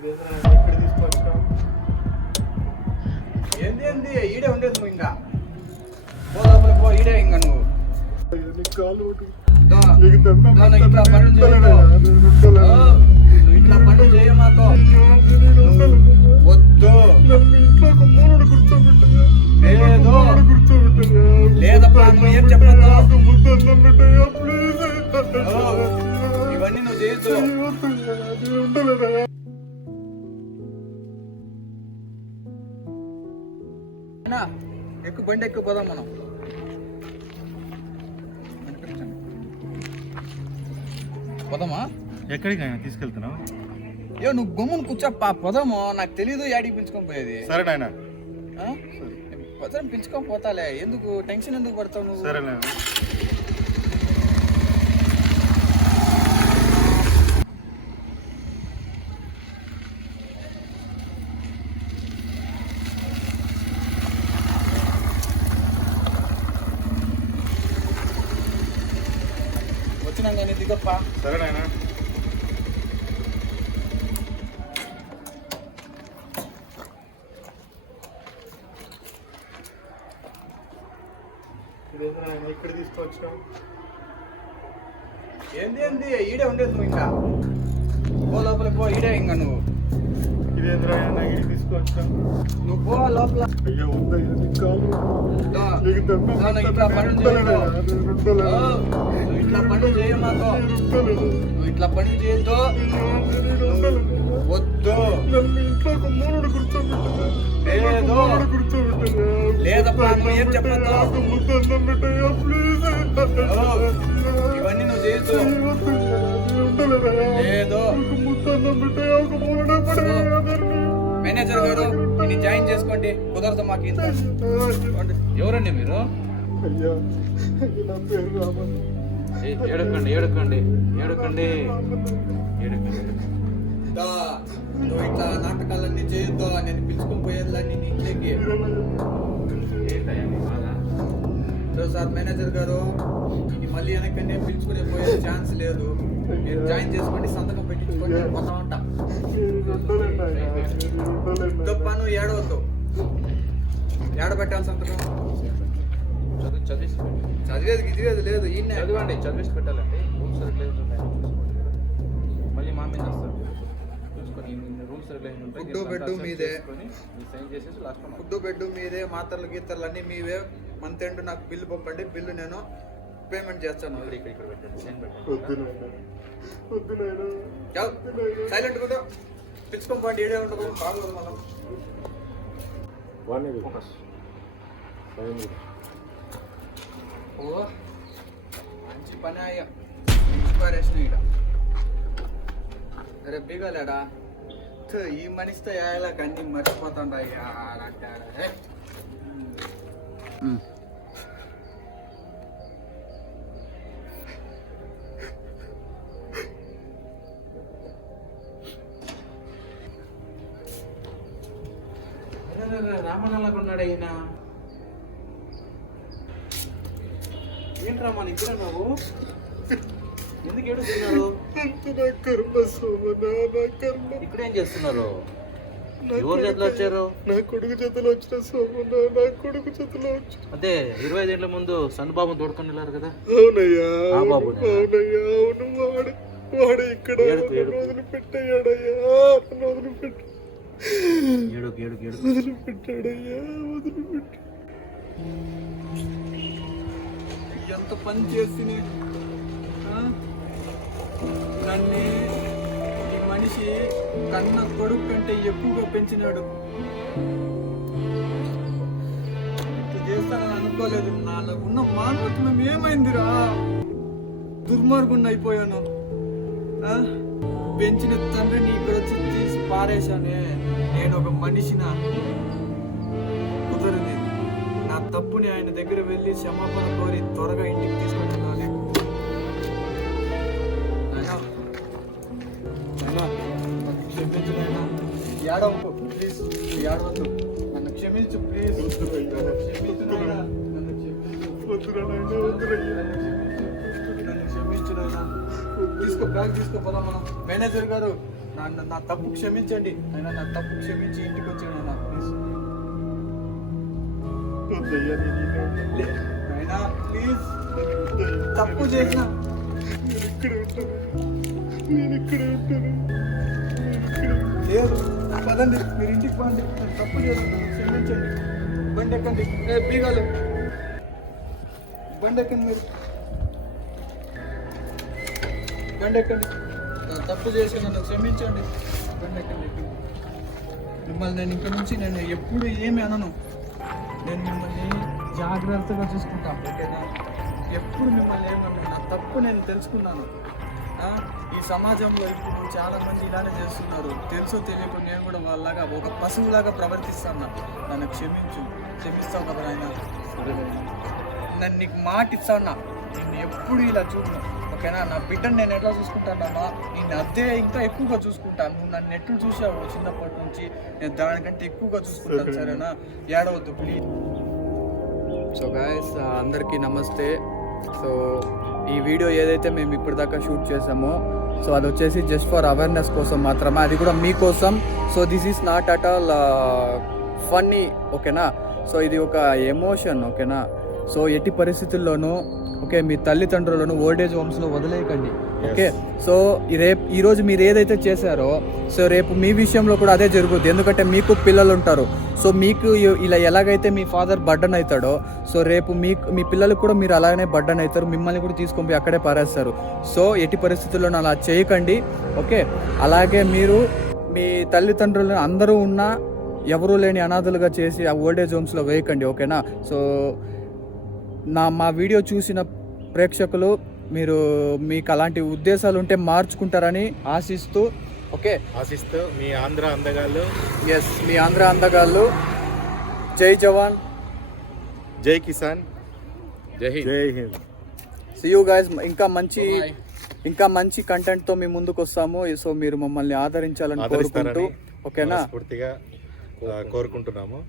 ఇక్కడ తీసుకొచ్చాం. ఏంది ఏంది ఈడే ఉండేది నువ్వు ఇంకా పో లోపలికి పో ఈడే ఇంకా నువ్వు ఇట్లా పనులు ఇట్లా పనులు చేయమాకో వద్దు లేదు లేదప్పా నువ్వు ఏం చెప్పొద్దు ఇవన్నీ నువ్వు చేయొచ్చు ఎక్కువ బండి ఎక్కువ పోదాం మనం పోదామా ఎక్కడికి ఆయన తీసుకెళ్తున్నావు? ఏ నువ్వు గమ్మును కూర్చోప్పా పోదాము నాకు తెలీదు యాడికి పిలుచుకొని పోయేది సరే నాయన పోతాను పిలుచుకొని పోతాలే ఎందుకు టెన్షన్ ఎందుకు పడతావు నువ్వు సరే నాయన వచ్చినా కానీ దిగప్ప సరే నాయన ఇక్కడ తీసుకొచ్చాం. ఏంది ఏంది ఈడే ఉండేది నువ్వు ఇంకా పో లోపలికి పో ఈడే ఇంకా నువ్వు ఇదేంద్రా ఇక్కడ తీసుకొచ్చాం. నువ్వు పో లోపల అయ్యా ఉందయ్యా ఇట్లా పనులు చేయొద్దు నువ్వు ఇట్లా పనులు చేయమాకో నువ్వు ఇట్లా పనులు చేయొద్దు వద్దు లేదు లేదప్పా నువ్వు ఏం చెప్పొద్దు ఇవన్నీ నువ్వు చేయొచ్చు లేదు మేనేజర్ గారు నేను జాయిన్ చేసుకోండి కుదరదు మాకు ఇంత ఎవరండి మీరు? ఏడకండి ఏడకండి ఏడకండి ఏడకండి. నువ్వు ఇట్లా నాటకాలన్నీ చేయొద్దు నేను పిలుచుకొని పోయేది నీ ఇంట్లోకి సార్ మేనేజర్ గారు ఇది మళ్ళీ వెనకనే పిలుచుకునే పోయే ఛాన్స్ లేదు మీరు జాయిన్ చేసుకోండి సంతకం పెట్టించుకోండి పోతా ఉంటా తప్ప నువ్వు ఏడవద్దు ఏడబెట్టాలి సంతకం చదివేది గిదివేది లేదు ఈయన చదవండి చదివేసి పెట్టాలండి రూల్స్ రెగ్యులేషన్స్ మళ్ళీ మా మీద వస్తారు చూసుకొని రూల్స్ రెగ్యులేషన్ ఫుడ్ బెడ్ మీదే సైన్ చేసేసి లాస్ట్ ఫుడ్ బెడ్ మీదే మాత్రలు గీతలు అన్నీ మీవే మంత్ ఎండ్ నాకు బిల్లు పంపండి బిల్లు నేను పేమెంట్ చేస్తాను ఇక్కడ పెట్టండి సైన్ పెట్టండి సైలెంట్ కూడా పిలుచుకొని పోండి ఏడే ఉండదు బాగోదు మనం ఓ మంచి పని అయ్యా ఇన్స్పైరేషన్ ఇక్కడ రేపు దిగాలేడా ఈ మనిషితో ఏళ్ళకి అన్ని మర్చిపోతాడు అయ్యా అంటాడే రామనల్లాగా ఉన్నాడు అయినా ఏంటి రామన్ ఇక్కడ నువ్వు ఎందుకు ఏడుస్తున్నారు? ఇక్కడ ఏం చేస్తున్నారు? ఎవరి చేతిలో వచ్చారు? నా కొడుకు చేతిలో వచ్చిన సోమన్న నా కొడుకు చేతిలో వచ్చి అదే 25 ఏళ్ల ముందు సన్నబాబు తోడుకొని వెళ్ళారు కదా. అవునయ్యా ఆ బాబు అవునయ్యా అవును వాడు ఇక్కడ వదిలిపెట్టాడయ్యా వదిలిపెట్టు వదిలిపెట్టాడయ్యా వదిలిపెట్టు ఎంత పని చేసి నన్ను ఈ మనిషి కన్న కొడుకు కంటే ఎక్కువగా పెంచినాడు ఇట్లా చేస్తానని అనుకోలేదు నాలో ఉన్న మానవత్వం ఏమైందిరా దుర్మార్గుణ్ణి అయిపోయాను పెంచిన తండ్రిని ఇక్కడ వచ్చి తీసి పారేశానే నేను ఒక మనిషిన కుదరది నా తప్పుని ఆయన దగ్గర వెళ్ళి క్షమాపణ కోరి త్వరగా ఇంటికి తీసుకుంటున్నాను క్షమించు నాయనా ఏడవకు ప్లీజ్ ఏడవద్దు నన్ను క్షమించు ప్లీజ్ నన్ను క్షమించు నాయనా తీసుకో బ్యాగ్ తీసుకోపోదాం మనం మేనేజర్ గారు నా తప్పు క్షమించండి అయినా, నా తప్పు క్షమించి ఇంటికి వచ్చాను అన్న ప్లీజ్. వద్దయ్యా, నేను ఈయనే ఉంటాను. అయినా ప్లీజ్, తప్పు చేసిన నేను ఇక్కడే ఉంటాను. నేను ఇక్కడే ఉంటాను. లేదు. పదండి, మీరు ఇంటికి పోండి. నేను తప్పు చేస్తున్నాను, క్షమించండి. బండి ఎక్కండి. బీగాలు బండి ఎక్కండి, మీరు బండి ఎక్కండి. నేను తప్పు చేసి నన్ను క్షమించండి. బండి ఎక్కండి. మిమ్మల్ని నేను ఇక్కడ నుంచి నేను ఎప్పుడు ఏమి అనను. నేను మిమ్మల్ని జాగ్రత్తగా చూసుకుంటాను, ఓకేనా? ఎప్పుడు మిమ్మల్ని ఏమన్నా, నా తప్పు నేను తెలుసుకున్నాను. ఈ సమాజంలో ఇప్పుడు చాలా మంది ఇలానే చేస్తున్నారు. తెలుసో తెలియక నేను కూడా వాళ్ళలాగా ఒక పశువులాగా ప్రవర్తిస్తాను. నన్ను క్షమిస్తావు కదా ఆయన. నన్ను నీకు మాట ఇస్తాను, నిన్ను ఎప్పుడు ఇలా చూడను, ఓకేనా? నా బిడ్డను నేను ఎట్లా చూసుకుంటానమ్మా, నేను అదే ఇంకా ఎక్కువగా చూసుకుంటాను. నువ్వు నన్ను ఎట్లు చూసావు చిన్నప్పటి నుంచి, నేను దానికంటే ఎక్కువగా చూసుకుంటాను, సరేనా? ఏడవద్దు ప్లీజ్. సో గాయస్, అందరికీ నమస్తే. సో ఈ వీడియో ఏదైతే మేము ఇప్పటిదాకా షూట్ చేసామో, సో అది వచ్చేసి జస్ట్ ఫర్ అవేర్నెస్ కోసం మాత్రమే, అది కూడా మీకోసం. So this is not at all funny, ఓకేనా? సో ఇది ఒక ఎమోషన్, ఓకేనా? సో ఎట్టి పరిస్థితుల్లోనూ ఓకే, మీ తల్లిదండ్రులను ఓల్డేజ్ హోమ్స్లో వదిలేయకండి, ఓకే? సో ఈరోజు మీరు ఏదైతే చేశారో, సో రేపు మీ విషయంలో కూడా అదే జరుగుద్ది. ఎందుకంటే మీకు పిల్లలు ఉంటారు. సో మీకు ఇలా ఎలాగైతే మీ ఫాదర్ బర్డన్ అవుతాడో, సో రేపు మీ పిల్లలకు కూడా మీరు అలాగనే బర్డన్ అవుతారు. మిమ్మల్ని కూడా తీసుకొని పోయి అక్కడే పారేస్తారు. సో ఎట్టి పరిస్థితుల్లో అలా చేయకండి, ఓకే? అలాగే మీరు మీ తల్లిదండ్రులను అందరూ ఉన్నా ఎవరూ లేని అనాథలుగా చేసి ఆ ఓల్డేజ్ హోమ్స్లో వేయకండి, ఓకేనా? సో మా వీడియో చూసిన ప్రేక్షకులు మీకు అలాంటి ఉద్దేశాలు ఉంటే మార్చుకుంటారని ఆశిస్తూ, ఓకే? ఆశిస్తూ మీ ఆంధ్ర అందగాళ్ళు. ఎస్, మీ ఆంధ్ర అందగాళ్ళు. జై జవాన్, జై కిసాన్, జై హింద్. జై హింద్. See you guys. ఇంకా మంచి కంటెంట్తో మీ ముందుకు వస్తాము. సో మీరు మమ్మల్ని ఆదరించాలని కోరుకుంటూ, ఓకేనా? పూర్తిగా కోరుకుంటున్నాము.